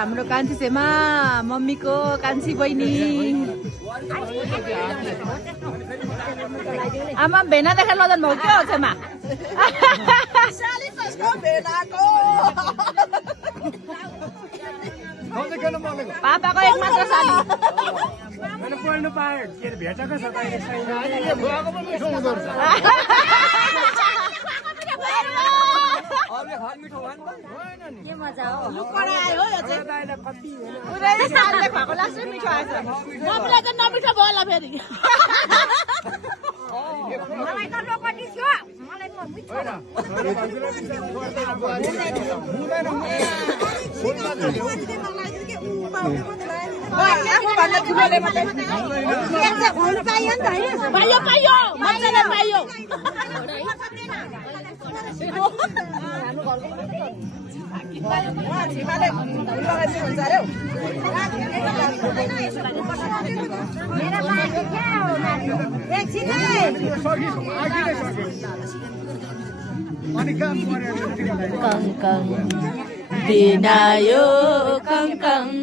हाम्रो कान्छी सेमा मम्मीको कान्छी बहिनी आमा भेना देखाएर लजाउनु भयो क्या सेमा पापाको एक मात्र साली पढ्नु पायो भेटेको छ के मजा हो पढायो यो चाहिँ पुरै सालले खुवाएको लास्टै मिठो आएछ मम्मीलाई चाहिँ नमिठो भयो होला फेरि मलाई त लोकटी थियो मलाई त मिठो पाइयो पाइयो मजाले पाइयो कङ कङ बिनायो कङ कङ